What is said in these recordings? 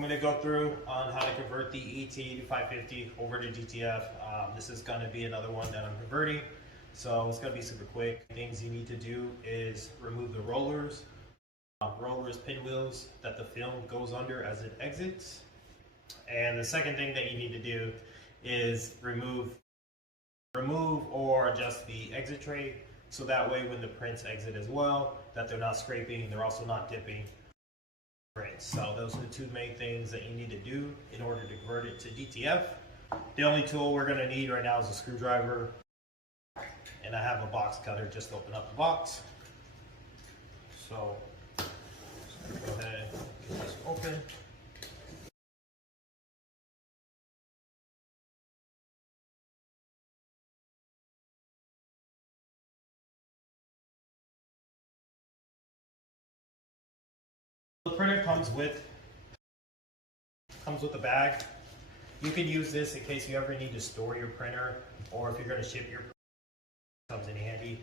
I'm going to go through on how to convert the ET-8550 over to DTF. This is going to be another one that I'm converting, so it's going to be super quick. Things you need to do is remove the rollers, pinwheels that the film goes under as it exits. And the second thing that you need to do is remove or adjust the exit tray, so that way when the prints exit as well, that they're not scraping, they're also not dipping. So those are the two main things that you need to do in order to convert it to DTF. The only tool we're going to need right now is a screwdriver, and I have a box cutter just to open up the box. So go ahead and get this open. The printer comes with a bag. You can use this in case you ever need to store your printer, or if you're going to ship your printer. It comes in handy.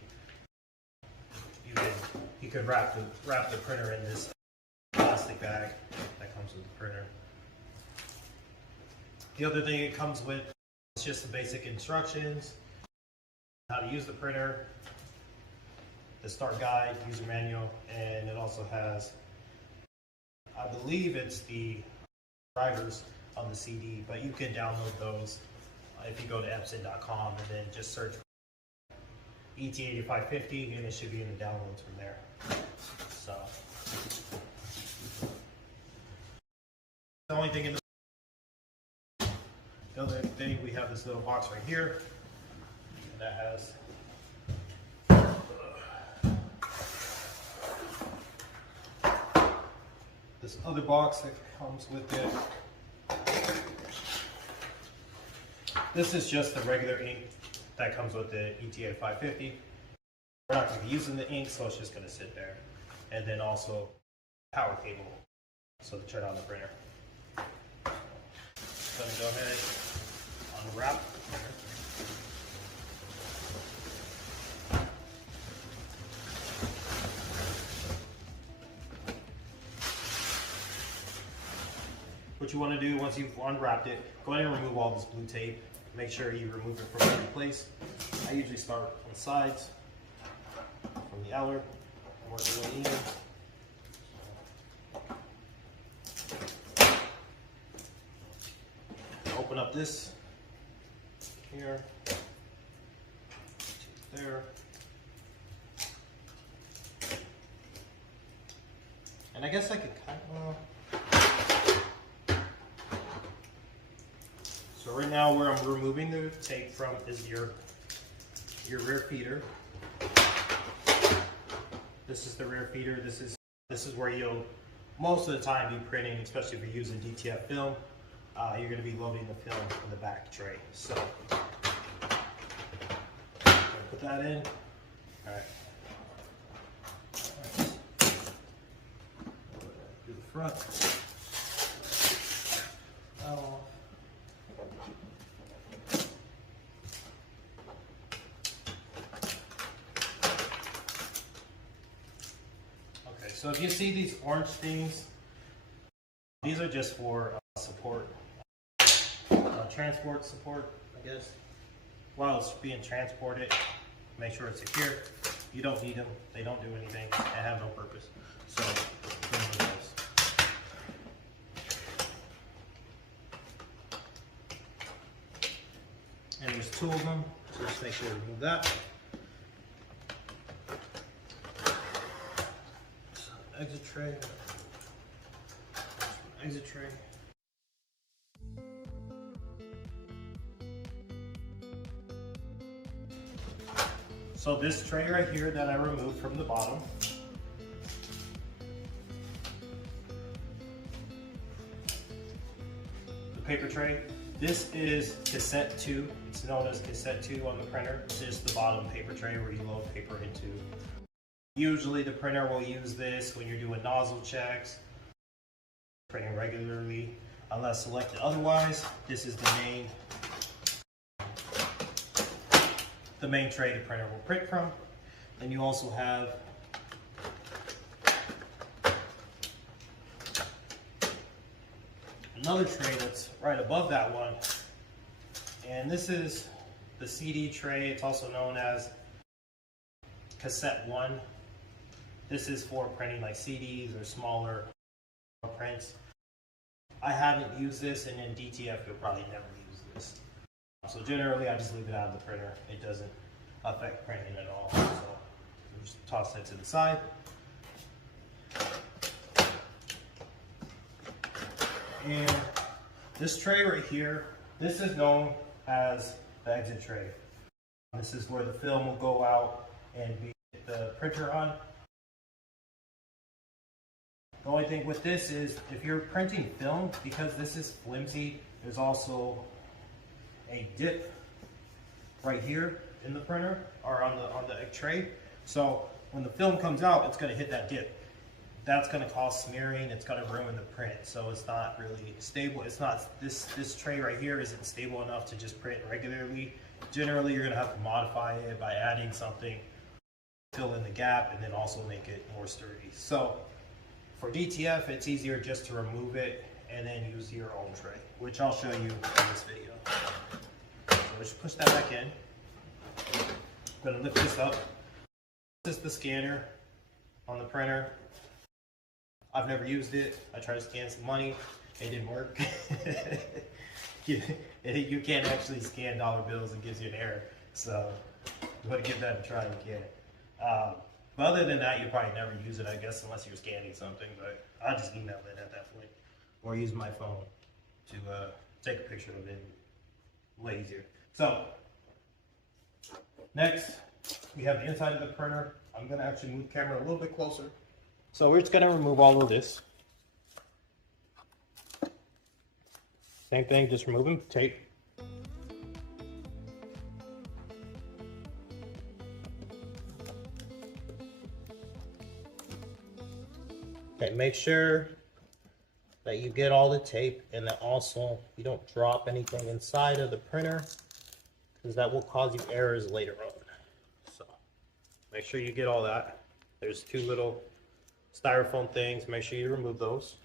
You can wrap the printer in this plastic bag that comes with the printer. The other thing it comes with is just the basic instructions, how to use the printer, the start guide, user manual, and it also has, I believe it's the drivers on the CD, but you can download those if you go to Epson.com and then just search ET-8550 and it should be in the downloads from there. So the only thing the other thing, we have this little box right here that has this other box that comes with it. This is just the regular ink that comes with the ET-8550. We're not going to be using the ink, so it's just going to sit there. And then also power cable, so to turn on the printer. So I'm going to go ahead and unwrap the printer. What you want to do once you've unwrapped it, go ahead and remove all this blue tape. Make sure you remove it from every place. I usually start on the sides, from the outer, and work my way in. Open up this here, there, and I guess I could kind of. So right now, where I'm removing the tape from is your rear feeder. This is the rear feeder. This is where you'll most of the time be printing, especially if you're using DTF film. You're going to be loading the film in the back tray. So put that in. All right. Do the front. So if you see these orange things, these are just for support, transport support, I guess. While it's being transported, make sure it's secure. You don't need them, they don't do anything, they have no purpose. So, remove those. And there's two of them, so just make sure to remove that. Exit tray. Exit tray. So this tray right here that I removed from the bottom, the paper tray, this is Cassette 2. It's known as Cassette 2 on the printer. This is the bottom paper tray where you load paper into. Usually the printer will use this when you're doing nozzle checks, printing regularly, unless selected otherwise. This is the main tray the printer will print from. Then you also have another tray that's right above that one. And this is the CD tray. It's also known as Cassette 1. This is for printing like CDs or smaller prints. I haven't used this, and in DTF you'll probably never use this. So generally I just leave it out of the printer. It doesn't affect printing at all. So we'll just toss that to the side. And this tray right here, this is known as the exit tray. This is where the film will go out and be the printer on. The only thing with this is if you're printing film, because this is flimsy, there's also a dip right here in the printer or on the tray. So when the film comes out, it's going to hit that dip. That's going to cause smearing. It's going to ruin the print. So it's not really stable. It's not, this tray right here isn't stable enough to just print regularly. Generally, you're going to have to modify it by adding something, fill in the gap, and then also make it more sturdy. So for DTF, it's easier just to remove it and then use your own tray, which I'll show you in this video. So let's push that back in. I'm going to lift this up. This is the scanner on the printer. I've never used it. I tried to scan some money. It didn't work. You can't actually scan dollar bills. It gives you an error. So you want to give that a try, you can. But other than that, you probably never use it, I guess, unless you're scanning something. But I'll just email it at that point, or use my phone to take a picture of it. Way easier. So next, we have the inside of the printer. I'm going to actually move the camera a little bit closer. So we're just going to remove all of this. Same thing, just removing tape. Okay, make sure that you get all the tape, and that also you don't drop anything inside of the printer, because that will cause you errors later on. So make sure you get all that. There's two little styrofoam things. Make sure you remove those.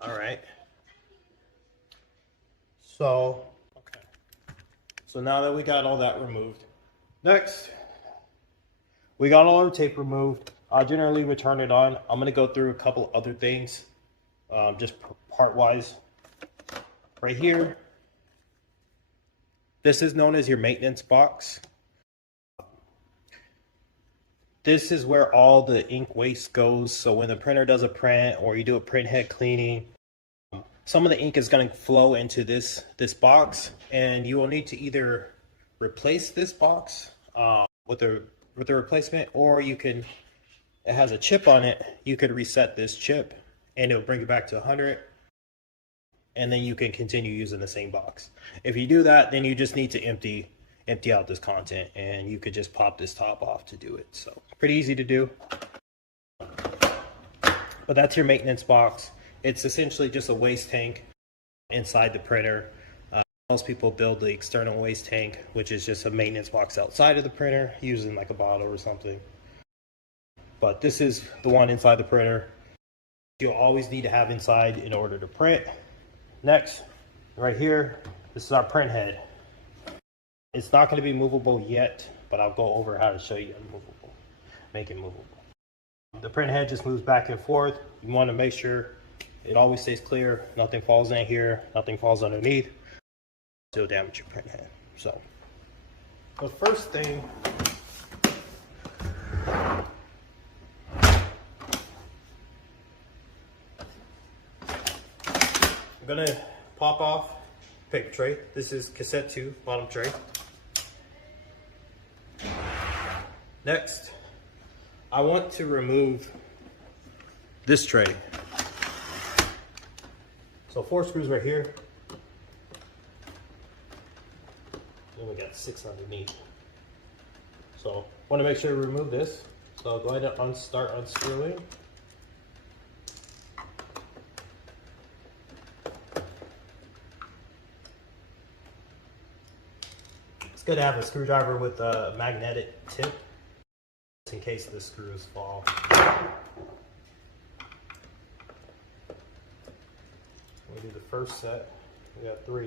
All right. So, okay. So now that we got all that removed, next, we got all our tape removed. I generally would turn it on. I'm going to go through a couple other things, just part-wise. Right here, this is known as your maintenance box. This is where all the ink waste goes. So when the printer does a print or you do a print head cleaning, some of the ink is going to flow into this box, and you will need to either replace this box with a replacement, or you can, it has a chip on it, you could reset this chip and it'll bring it back to 100, and then you can continue using the same box. If you do that, then you just need to empty out this content, and you could just pop this top off to do it. So pretty easy to do. But that's your maintenance box. It's essentially just a waste tank inside the printer. Most people build the external waste tank, which is just a maintenance box outside of the printer, using like a bottle or something. But this is the one inside the printer. You'll always need to have inside in order to print. Next, right here, this is our print head. It's not going to be movable yet, but I'll go over how to show you make it movable. The print head just moves back and forth. You want to make sure it always stays clear. Nothing falls in here. Nothing falls underneath. It'll damage your print head. So, the first thing, I'm going to pop off paper tray. This is cassette 2 bottom tray. Next, I want to remove this tray. So 4 screws right here. Then we got 6 underneath. So want to make sure to remove this. So I'll go ahead and start unscrewing. It's good to have a screwdriver with a magnetic tip, in case the screws fall. We'll do the first set. We got 3.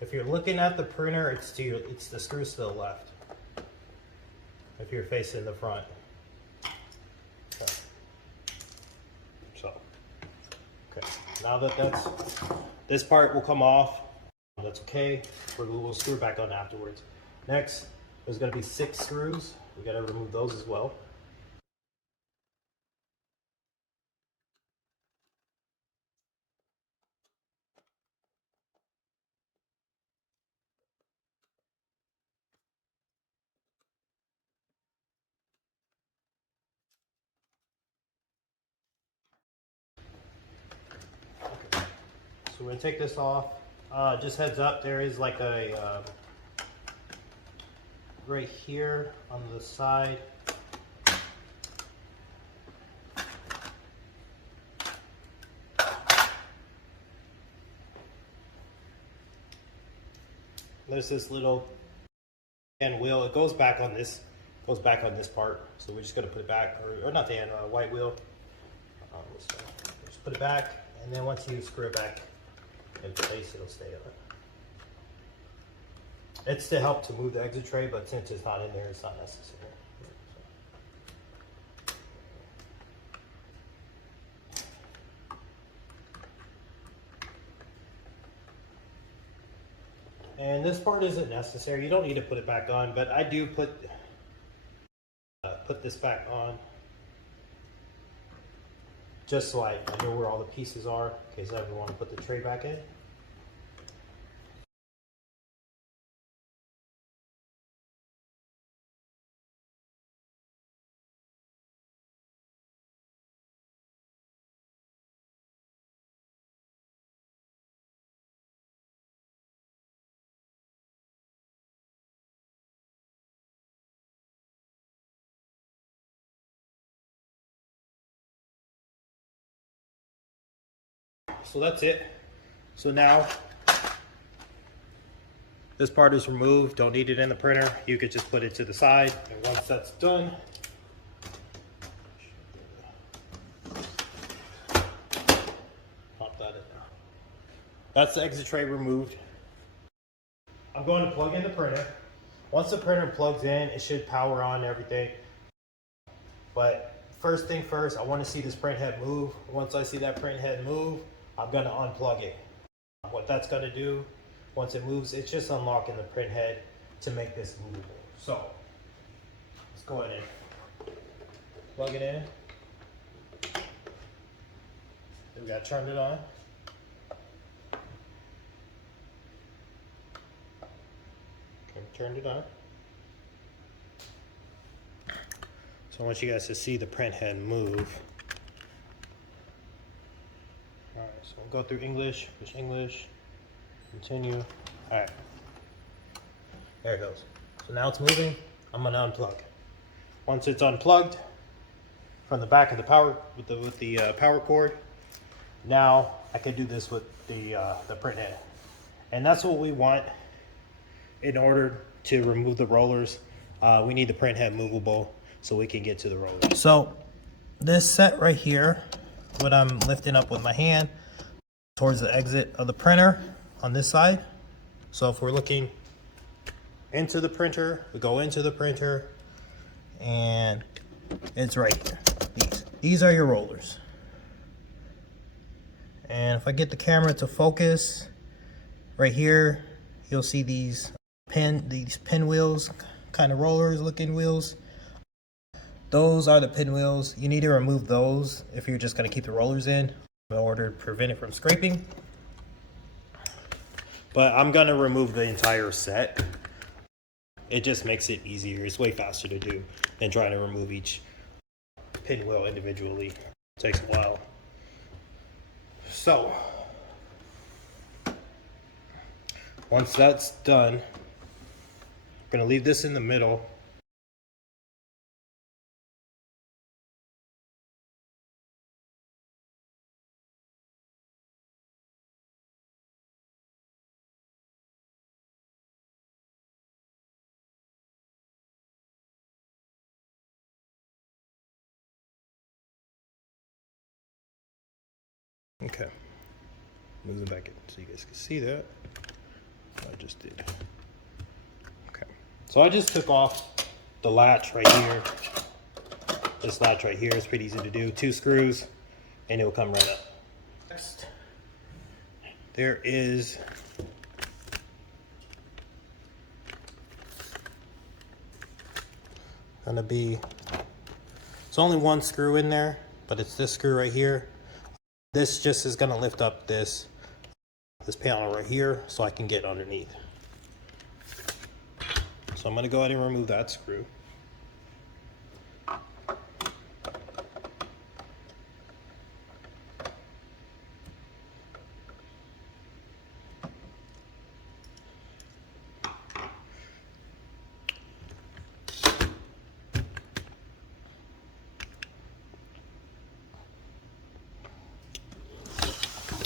If you're looking at the printer, it's the screws to the left. If you're facing the front. Okay. Now that this part will come off. That's okay. We'll screw it back on afterwards. Next, there's going to be 6 screws. We got to remove those as well. Okay. So we're going to take this off. Just heads up, there is like a right here on the side. There's this little and wheel. It goes back on this part. So we're just gonna put it back, or not the end, white wheel. So just put it back, and then once you screw it back in place, it'll stay on. It's to help to move the exit tray, but since it's not in there, it's not necessary. And this part isn't necessary. You don't need to put it back on, but I do put this back on just so I know where all the pieces are in case I ever want to put the tray back in. So that's it. So now this part is removed. Don't need it in the printer. You could just put it to the side, and once that's done, pop that in there. That's the exit tray removed. I'm going to plug in the printer. Once the printer plugs in, it should power on everything. But first thing first, I want to see this print head move. Once I see that print head move, I'm going to unplug it. What that's going to do, once it moves, it's just unlocking the print head to make this movable. So let's go ahead and plug it in. Then we got to turn it on. Okay, turned it on. So I want you guys to see the print head move. Alright, so we'll go through English, push English, continue. Alright, there it goes. So now it's moving. I'm gonna unplug. Once it's unplugged from the back of the power with the power cord, now I can do this with the print head, and that's what we want in order to remove the rollers. We need the print head movable so we can get to the rollers. So this set right here, what I'm lifting up with my hand towards the exit of the printer on this side. So if we're looking into the printer, we go into the printer and it's right here. These are your rollers. And if I get the camera to focus right here, you'll see these pinwheels, kind of rollers looking wheels. Those are the pinwheels. You need to remove those if you're just going to keep the rollers in order to prevent it from scraping. But I'm going to remove the entire set. It just makes it easier. It's way faster to do than trying to remove each pinwheel individually. It takes a while. So once that's done, I'm going to leave this in the middle. Okay, moving back in so you guys can see that. I just did. Okay, so I just took off the latch right here. This latch right here is pretty easy to do. 2 screws and it'll come right up. Next, there is gonna be, it's only 1 screw in there, but it's this screw right here. This just is gonna lift up this panel right here so I can get underneath. So I'm gonna go ahead and remove that screw.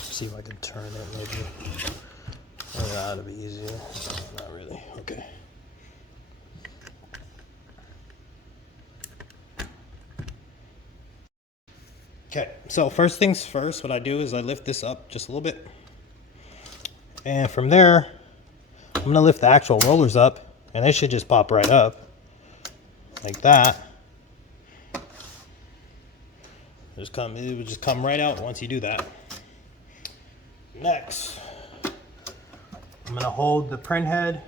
See if I can turn it maybe. Oh, that'll be easier. Not really. Okay. Okay, so first things first, what I do is I lift this up just a little bit. And from there, I'm gonna lift the actual rollers up and they should just pop right up. Like that. It would just come right out once you do that. Next, I'm gonna hold the print head,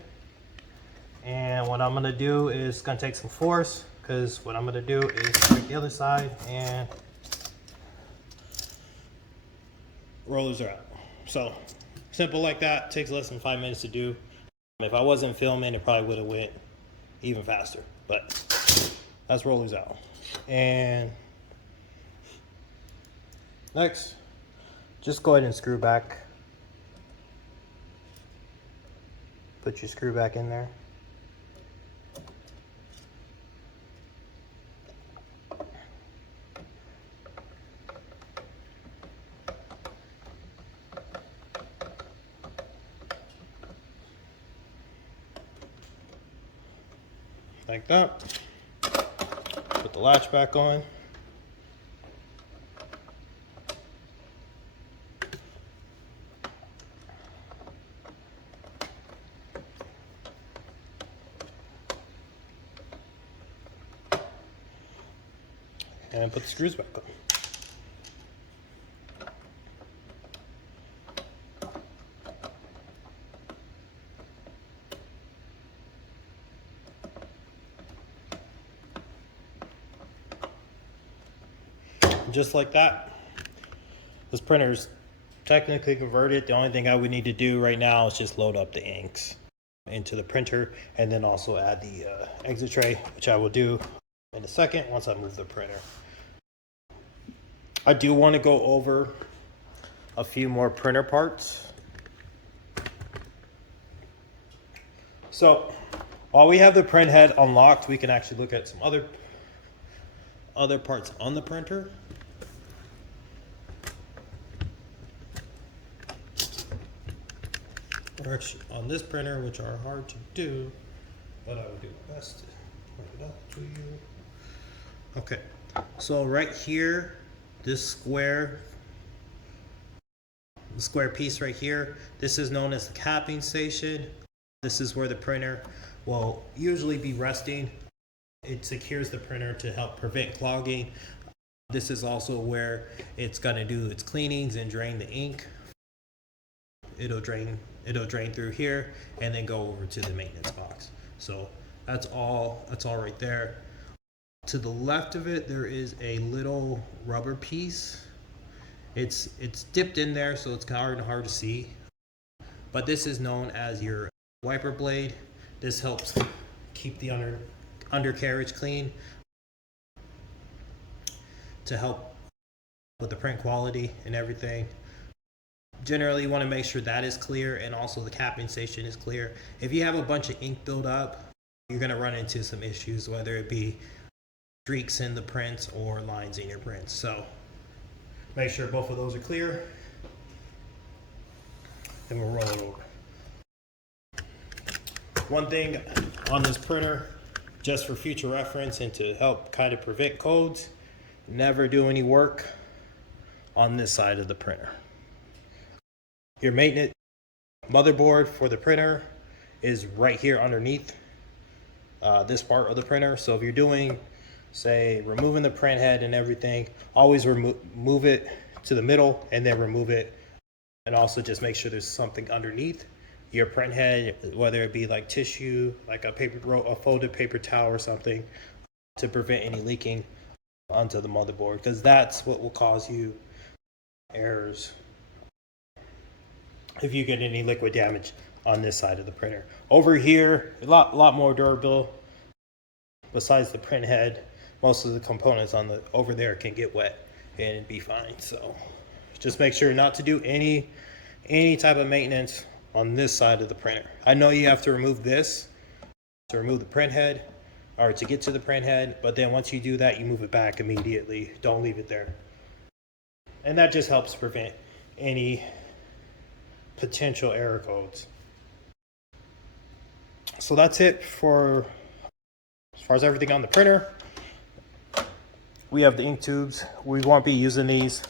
and what I'm gonna do is gonna take some force, because what I'm gonna do is take the other side and rollers are out. So simple like that, takes less than 5 minutes to do. If I wasn't filming, it probably would have went even faster, but that's rollers out. And next, just go ahead and screw back. Put your screw back in there. Like that. Put the latch back on. And put the screws back on. Just like that, this printer's technically converted. The only thing I would need to do right now is just load up the inks into the printer and then also add the exit tray, which I will do in a second once I move the printer. I do want to go over a few more printer parts. So while we have the print head unlocked, we can actually look at some other parts on the printer. Or actually on this printer, which are hard to do, but I will do my best to point it out to you. Okay, so right here, this square piece right here, this is known as the capping station. This is where the printer will usually be resting. It secures the printer to help prevent clogging. This is also where it's gonna do its cleanings and drain the ink. It'll drain through here and then go over to the maintenance box. So that's all right there. To the left of it, there is a little rubber piece. It's dipped in there, so it's hard to see. But this is known as your wiper blade. This helps keep the undercarriage clean to help with the print quality and everything. Generally, you want to make sure that is clear and also the capping station is clear. If you have a bunch of ink build up, you're going to run into some issues, whether it be streaks in the prints or lines in your prints. So make sure both of those are clear, and we'll roll it over. One thing on this printer, just for future reference and to help kind of prevent codes, never do any work on this side of the printer. Your maintenance motherboard for the printer is right here underneath this part of the printer. So if you're doing, say, removing the print head and everything, always move it to the middle and then remove it. And also just make sure there's something underneath your print head, whether it be like tissue, like a folded paper towel or something, to prevent any leaking onto the motherboard, because that's what will cause you errors if you get any liquid damage on this side of the printer. Over here, a lot more durable. Besides the print head, most of the components on the over there can get wet and be fine. So just make sure not to do any type of maintenance on this side of the printer. I know you have to remove this to remove the print head, or to get to the print head, but then once you do that, you move it back immediately. Don't leave it there. And that just helps prevent any potential error codes. So that's it for as far as everything on the printer. We have the ink tubes. We won't be using these.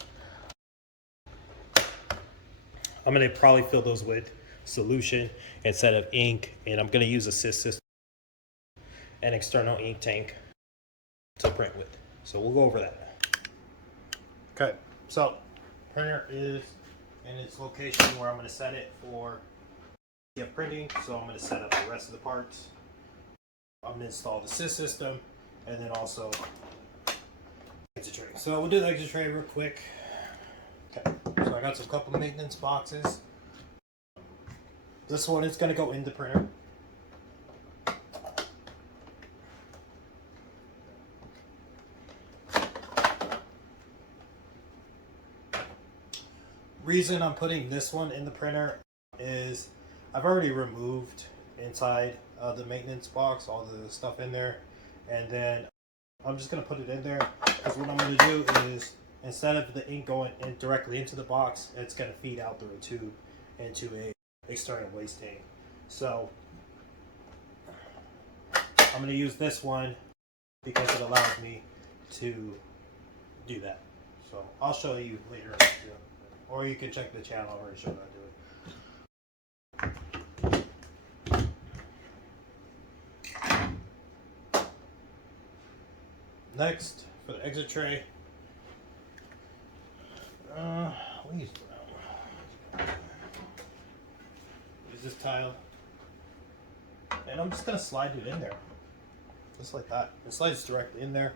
I'm going to probably fill those with solution instead of ink, and I'm going to use a CISS system, an external ink tank to print with. So we'll go over that. Okay, so printer is in its location where I'm going to set it for DTF printing. So I'm going to set up the rest of the parts. I'm going to install the CISS system, and then also exit tray. So we'll do the exit tray real quick. Okay, so I got a couple of maintenance boxes. This one is going to go in the printer. Reason I'm putting this one in the printer is I've already removed inside the maintenance box all the stuff in there, and then I'm just going to put it in there because what I'm going to do is, instead of the ink going in directly into the box, it's going to feed out through a tube into a external waste tank. So I'm going to use this one because it allows me to do that. So I'll show you later, or you can check the channel. I've already shown how to do it. Next, for the exit tray, use this tile, and I'm just going to slide it in there, just like that. It slides directly in there.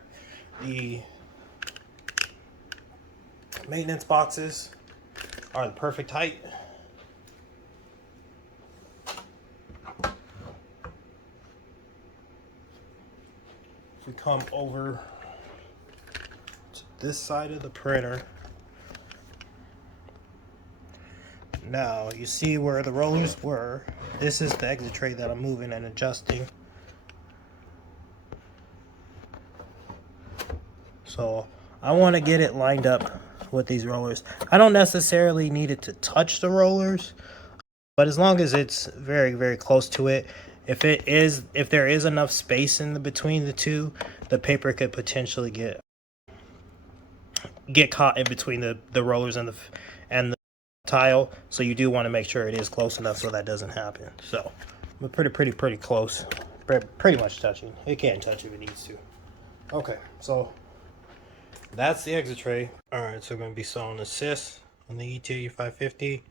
The maintenance boxes are the perfect height. If we come over to this side of the printer, now you see where the rollers were. This is the exit tray that I'm moving and adjusting. So I want to get it lined up with these rollers. I don't necessarily need it to touch the rollers, but as long as it's very, very close to it, if there is enough space in between the two, the paper could potentially get caught in between the rollers and the tile. So you do want to make sure it is close enough so that doesn't happen. So I'm pretty close, pretty much touching. It can touch if it needs to. Okay, so that's the exit tray. All right, so we're going to be installing the CISS on the ET-8550.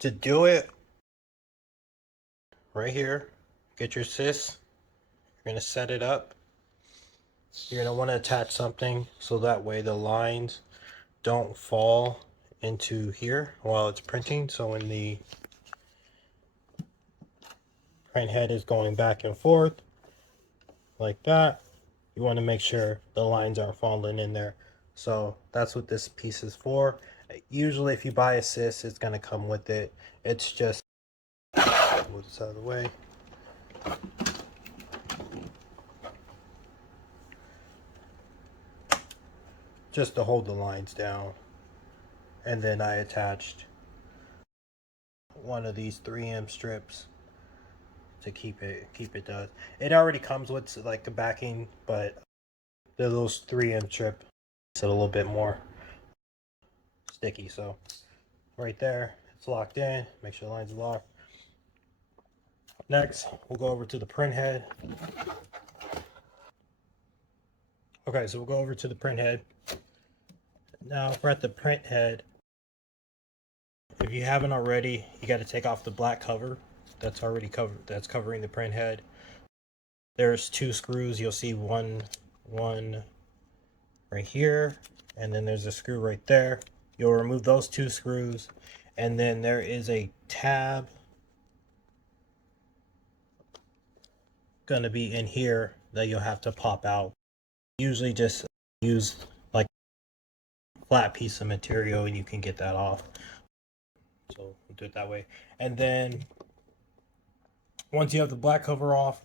To do it, right here, get your CISS. You're going to set it up. You're going to want to attach something so that way the lines don't fall into here while it's printing. So when the print head is going back and forth like that, you want to make sure the lines aren't falling in there. So that's what this piece is for. Usually if you buy a CISS, it's going to come with it. It's just, move this out of the way. Just to hold the lines down. And then I attached one of these 3M strips to keep it done. It already comes with like a backing, but those 3M strip it a little bit more. sticky. So right there, it's locked in. Make sure the line's locked. Next, we'll go over to the print head. Okay, so we'll go over to the print head. Now, if we're at the print head, if you haven't already, you got to take off the black cover that's already covered, that's covering the print head. There's 2 screws. You'll see one right here, and then there's a screw right there. You'll remove those 2 screws, and then there is a tab gonna be in here that you'll have to pop out. Usually just use like a flat piece of material and you can get that off. So we'll do it that way. And then once you have the black cover off,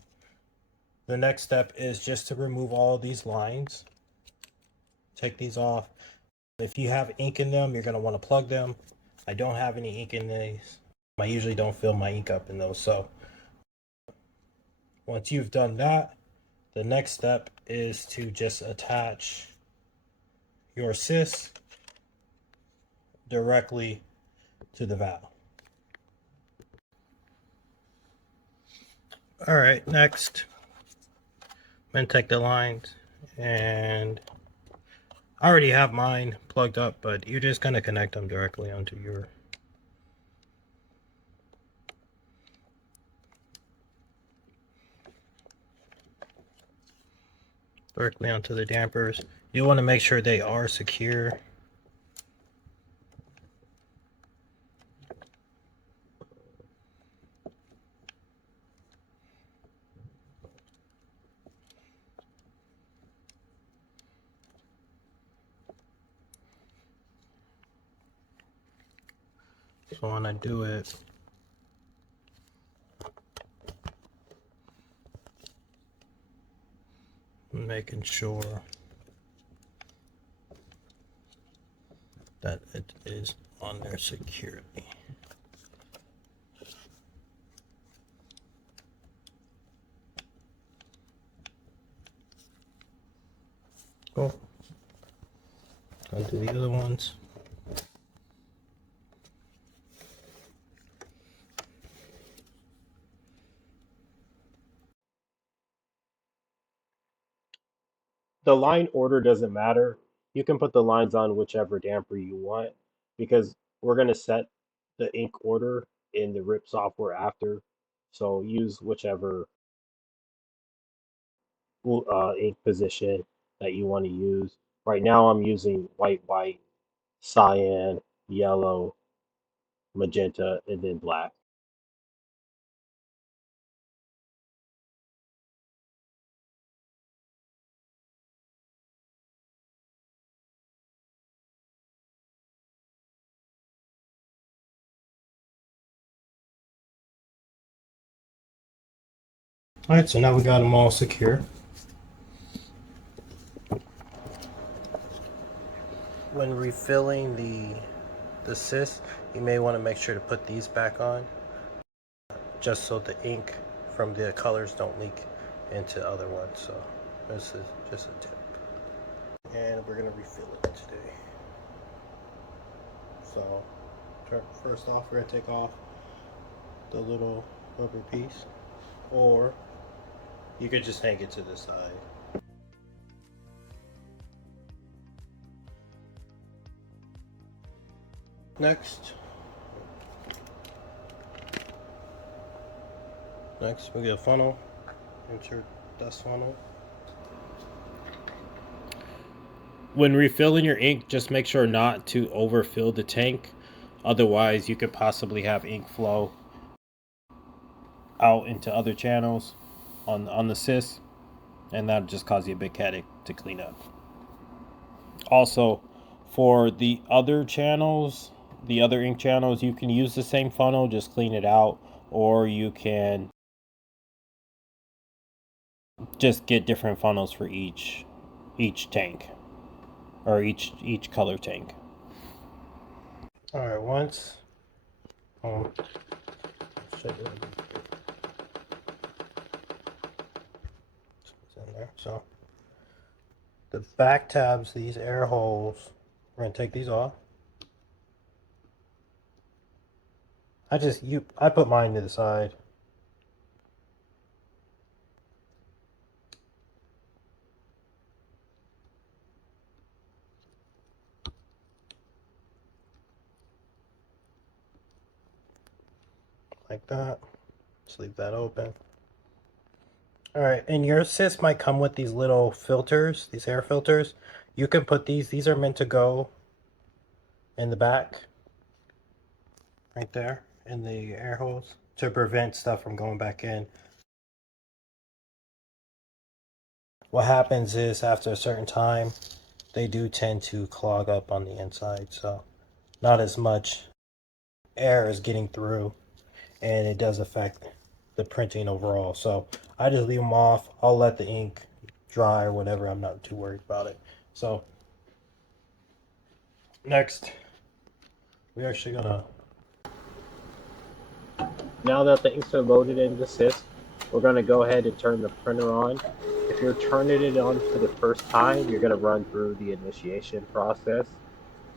the next step is just to remove all these lines. Take these off. If you have ink in them, you're going to want to plug them. I don't have any ink in these. I usually don't fill my ink up in those. So once you've done that, the next step is to just attach your CISS directly to the valve. All right, next, I'm going to take the lines, and I already have mine plugged up, but you're just going to connect them directly onto your the dampers. You want to make sure they are secure. So when I do it, I'm making sure that it is on there securely. Cool. I'll do the other ones. The line order doesn't matter. You can put the lines on whichever damper you want, because we're going to set the ink order in the Rip software after. So use whichever ink position that you want to use. Right now I'm using white, cyan, yellow, magenta, and then black. Alright, so now we got them all secure. When refilling the CISS, you may want to make sure to put these back on, just so the ink from the colors don't leak into other ones. So this is just a tip. And we're going to refill it today. So first off, we're going to take off the little rubber piece, or you could just hang it to the side. Next we get a funnel. Insert dust funnel. When refilling your ink, just make sure not to overfill the tank. Otherwise, you could possibly have ink flow out into other channels on the CISS, and that'll just cause you a big headache to clean up. Also, for the other channels, the other ink channels, you can use the same funnel, just clean it out, or you can just get different funnels for each tank, or each color tank. All right, once in there. So the back tabs, these air holes, we're gonna take these off. I put mine to the side. Like that. Just leave that open. Alright, and your CISS might come with these little filters, these air filters. You can put these are meant to go in the back. Right there, in the air holes, to prevent stuff from going back in. What happens is after a certain time, they do tend to clog up on the inside, so not as much air is getting through, and it does affect the printing overall. So I just leave them off. I'll let the ink dry or whatever. I'm not too worried about it. So next, we're actually gonna. Now that the inks are loaded into CISS, we're going to go ahead and turn the printer on. If you're turning it on for the first time, you're going to run through the initiation process.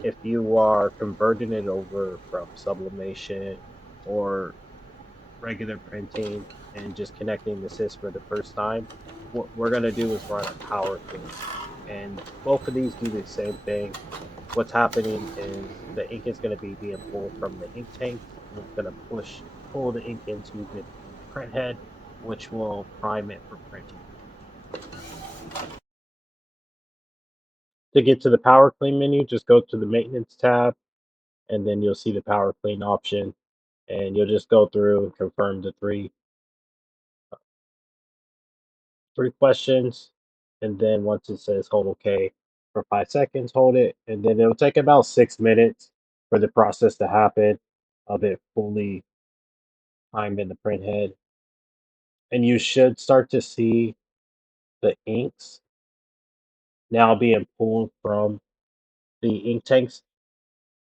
If you are converting it over from sublimation or regular printing and just connecting the CISS for the first time, what we're going to do is run a power clean. And both of these do the same thing. What's happening is the ink is going to be being pulled from the ink tank, and it's going to pull the ink into the printhead, which will prime it for printing. To get to the power clean menu, just go to the maintenance tab, and then you'll see the power clean option, and you'll just go through and confirm the three questions, and then once it says hold OK for 5 seconds, hold it, and then it'll take about 6 minutes for the process to happen of it fully priming the printhead, and you should start to see the inks now being pulled from the ink tanks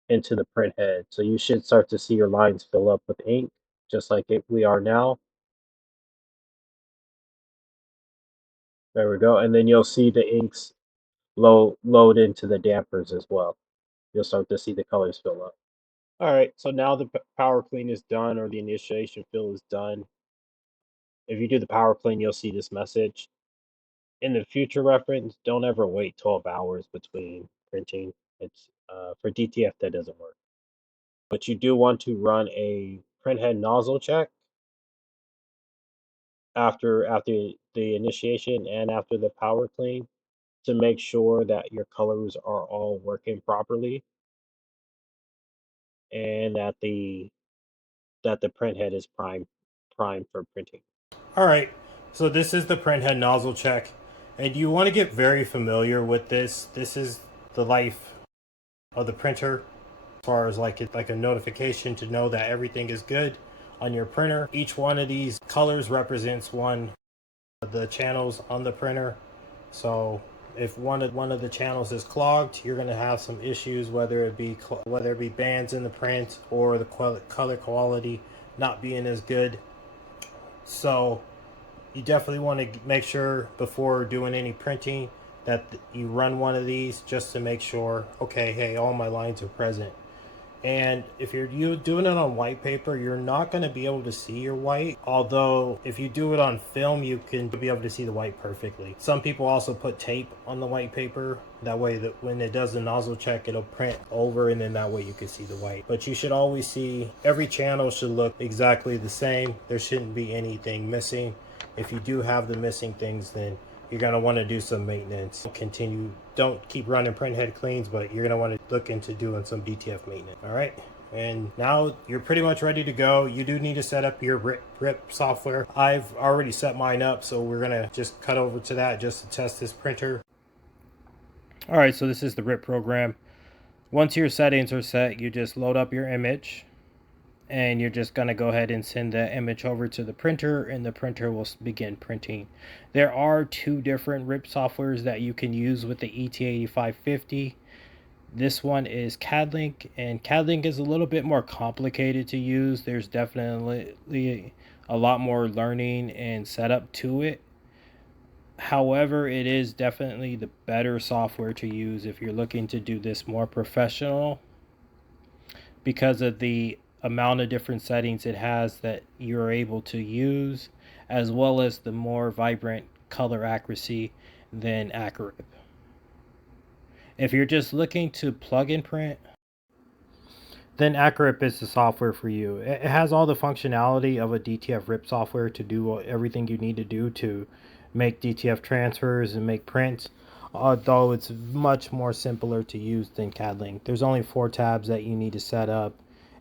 into the printhead. So you should start to see your lines fill up with ink, just like we are now. There we go, and then you'll see the inks load into the dampers as well. You'll start to see the colors fill up. All right, so now the power clean is done, or the initiation fill is done. If you do the power clean, you'll see this message. In the future reference, don't ever wait 12 hours between printing. It's for DTF that doesn't work. But you do want to run a printhead nozzle check after the initiation and after the power clean to make sure that your colors are all working properly and that the printhead is primed for printing. All right, so this is the printhead nozzle check, and you want to get very familiar with this. This is the life of the printer, as far as like a notification to know that everything is good on your printer. Each one of these colors represents one of the channels on the printer. So if one of the channels is clogged, you're going to have some issues, whether it be bands in the print or the color quality not being as good. So you definitely want to make sure before doing any printing that you run one of these just to make sure, okay, hey, all my lines are present. And if you're doing it on white paper, you're not going to be able to see your white. Although if you do it on film, you can be able to see the white perfectly. Some people also put tape on the white paper. That way that when it does the nozzle check, it'll print over, and then that way you can see the white. But you should always see, every channel should look exactly the same. There shouldn't be anything missing. If you do have the missing things, then you're going to want to do some maintenance. Don't keep running printhead cleans, but you're going to want to look into doing some DTF maintenance. All right. And now you're pretty much ready to go. You do need to set up your Rip software. I've already set mine up, so we're going to just cut over to that just to test this printer. All right, so this is the Rip program. Once your settings are set, you just load up your image, and you're just going to go ahead and send the image over to the printer, and the printer will begin printing. There are two different Rip softwares that you can use with the ET-8550. This one is CADLINK, and CADLINK is a little bit more complicated to use. There's definitely a lot more learning and setup to it. However, it is definitely the better software to use if you're looking to do this more professional, because of the amount of different settings it has that you're able to use, as well as the more vibrant color accuracy than Acrorip. If you're just looking to plug and print, then Acrorip is the software for you. It has all the functionality of a DTF Rip software to do everything you need to do to make DTF transfers and make prints, although it's much more simpler to use than CADLINK. There's only 4 tabs that you need to set up,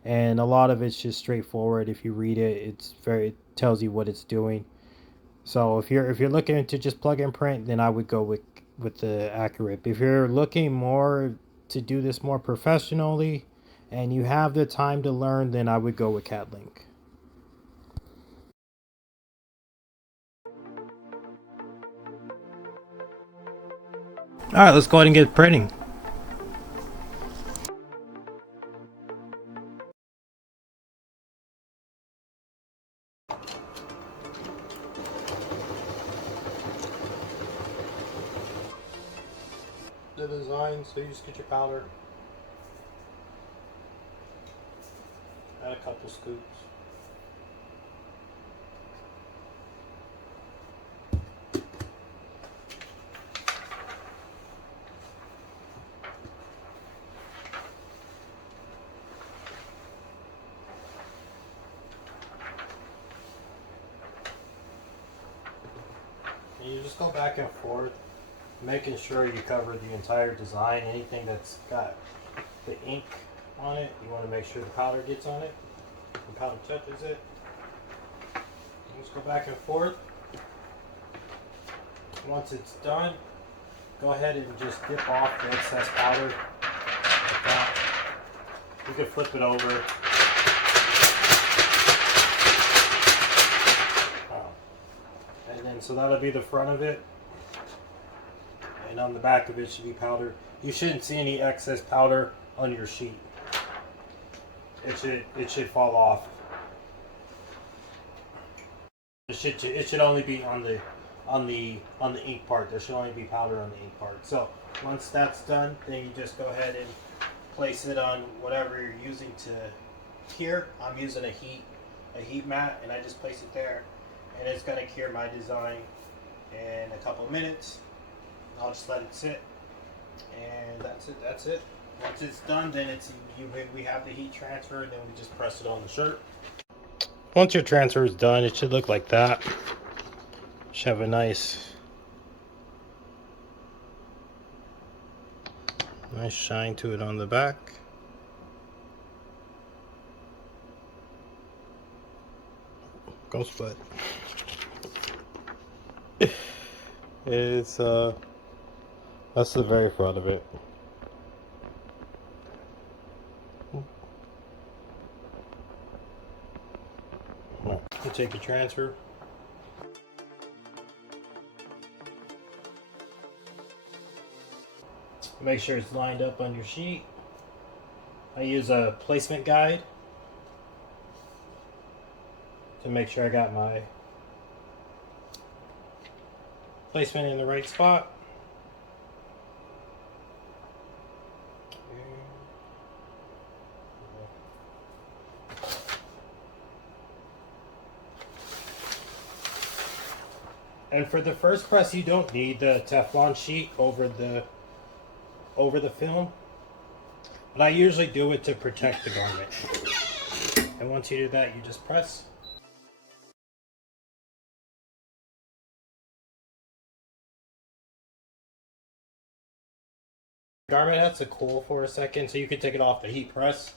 and a lot of it's just straightforward. If you read it, it tells you what it's doing. So if you're looking to just plug and print, then I would go with the Acrorip. If you're looking more to do this more professionally and you have the time to learn, then I would go with CADLINK. Alright, let's go ahead and get printing. The design, so you just get your powder, add a couple scoops. And you just go back and forth, making sure you cover the entire design. Anything that's got the ink on it, you want to make sure the powder gets on it, the powder touches it. You just go back and forth. Once it's done, go ahead and just dip off the excess powder like that. You can flip it over. And then so that'll be the front of it. And on the back of it should be powder. You shouldn't see any excess powder on your sheet. It should fall off. It should only be on the ink part. There should only be powder on the ink part. So once that's done, then you just go ahead and place it on whatever you're using to cure. I'm using a heat mat, and I just place it there, and it's gonna cure my design in a couple of minutes. I'll just let it sit, and that's it. Once it's done, then we have the heat transfer, and then we just press it on the shirt. Once your transfer is done, it should look like that. Should have a nice shine to it on the back. Go split. It's that's the very front of it. You take your transfer. Make sure it's lined up on your sheet. I use a placement guide to make sure I got my placement in the right spot. And for the first press, you don't need the Teflon sheet over the film, but I usually do it to protect the garment. And once you do that, you just press. The garment has to cool for a second, so you can take it off the heat press.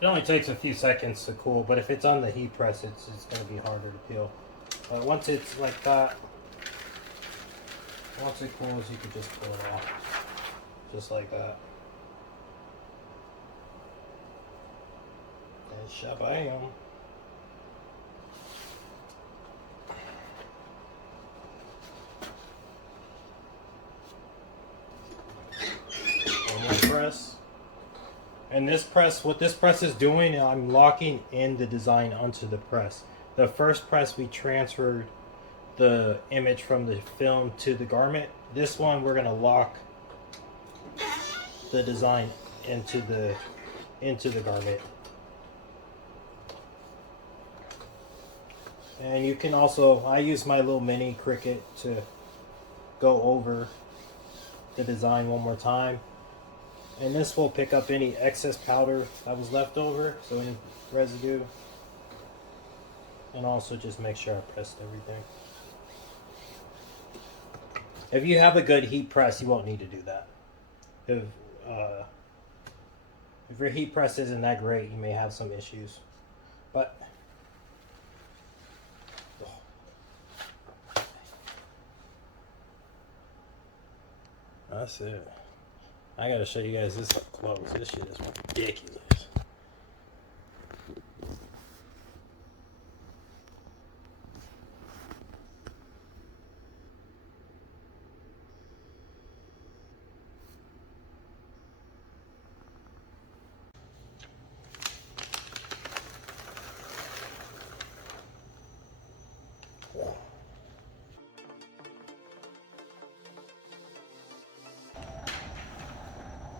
It only takes a few seconds to cool, but if it's on the heat press, it's going to be harder to peel. But once it's like that, once it cools, you can just pull it off, just like that. And shabam. One more press. And this press, what this press is doing, I'm locking in the design onto the press. The first press we transferred the image from the film to the garment. This one we're gonna lock the design into the garment. And you can also, I use my little mini Cricut to go over the design one more time. And this will pick up any excess powder that was left over, so any residue. And also just make sure I pressed everything. If you have a good heat press, you won't need to do that. If your heat press isn't that great, you may have some issues. But that's it. I gotta show you guys this up close. This shit is ridiculous.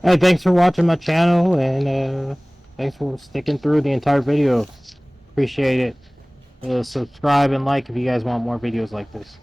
Hey, thanks for watching my channel, and thanks for sticking through the entire video. Appreciate it. Subscribe and like if you guys want more videos like this.